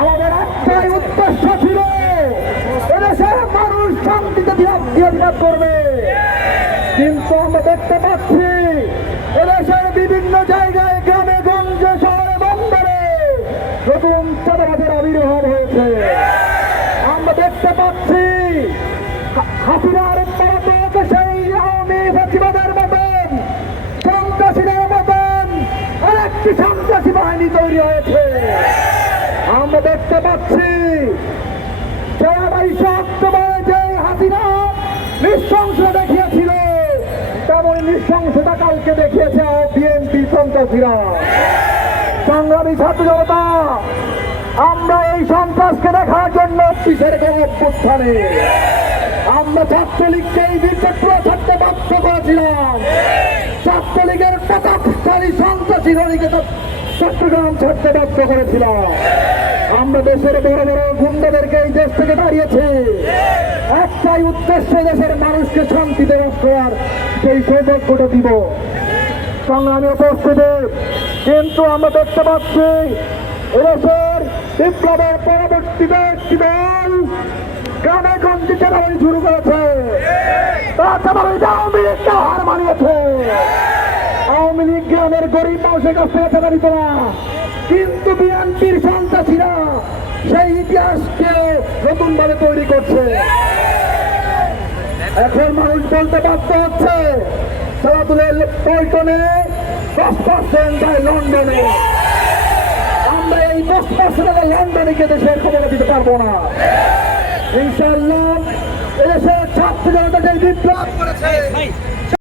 আমাদের একটাই উদ্দেশ্য ছিল এদেশের মানুষ শান্তিতে কিন্তু আমরা দেখতে পাচ্ছি, এদেশের বিভিন্ন জায়গায় গ্রামে, গঞ্জে, শহরে, বন্দরে নতুন চাঁদাবাদের আবির্ভাব হয়েছে। আমরা দেখতে পাচ্ছি হাসিনার হয়েছে। আমরা দেখতে পাচ্ছি তেরোটাইশে অক্টোবরে যে হাসিনা নৃশংস দেখিয়েছিল, তেমন কালকে দেখিয়েছে বিএনপি সন্ত্রাসীরা। সংগ্রামী ছাত্র জনতা, আমরা এই সন্ত্রাসকে দেখার জন্য কোন অভ্যুত্থানে আমরা ছাত্রলীগকে এই বিচক্র ছাড়তে বাধ্য করেছিলাম। ছাত্রলীগের প্রতাপশালী সন্ত্রাসী চট্টগ্রাম ছাড়তে বাধ্য করেছিলাম। আমরা দেশের বড় বড় গুন্ডাদেরকে এই দেশ থেকে দাঁড়িয়েছি একটাই উদ্দেশ্য, দেশের মানুষকে শান্তিতে বাস করার সেই সৌভাগ্যটা দিব। সংগ্রামী উপস্থিতি, কিন্তু আমরা দেখতে পাচ্ছি এদেশের বিপ্লবের পরবর্তীতে একটি দল গ্রামে গঞ্জে চেরাবাড়ি শুরু করেছে। তাছাড়া আওয়ামী লীগকে হার মানিয়েছে। গ্রামের গরিব মানুষের কাছ থেকে না। কিন্তু বিএনপির সন্ত্রাসীরা সেই ইতিহাসকে নতুন ভাবে তৈরি করছে। এখন মানুষ বলতে বাধ্য হচ্ছে পল্টনে লন্ডনে। আমরা এই দশ পার্সেন্ট লন্ডনে দেশের খবর দিতে পারব না। ইনশাল্লাহ এদেশের ছাত্র বিপ্লব করেছে।